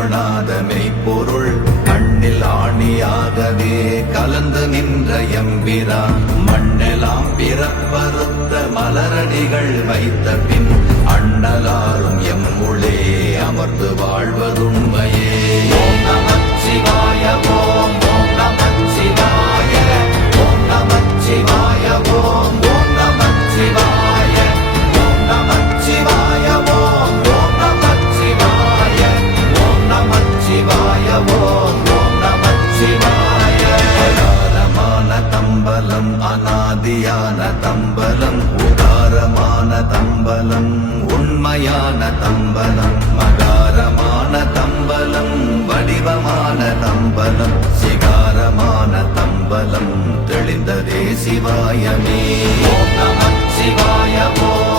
காணாத மெய்ப்பொருள் கண்ணில் ஆணியாகவே கலந்து நின்ற எம்பிரான் மண்ணெல்லாம் பிறப்பறுத்த மலரடிகள் வைத்த பின் அண்ணலாரும் எம்முளே அமர்ந்து வாழ்வதுண்மையே. ஓம் நமச்சிவாய ஓம் ஓம் நமச்சிவாய ஓம் நமச்சிவாய ஓம் ஓம் நமச்சிவாய ஓம் நமச்சிவாய ஓம் ஓம் நமச்சிவாய ஓம் நமச்சிவாய ஓம் ஓம் நமச்சிவாய. உதாரமான தம்பலம் அநாதியான தம்பலம் உதாரமான தம்பலம் உண்மையான தம்பலம் மகாரமான தம்பலம் வடிவமான தம்பலம் சிகாரமான தம்பலம் தெளிந்ததே சிவாயமே. ஓம் நமச்சிவாய ஓம்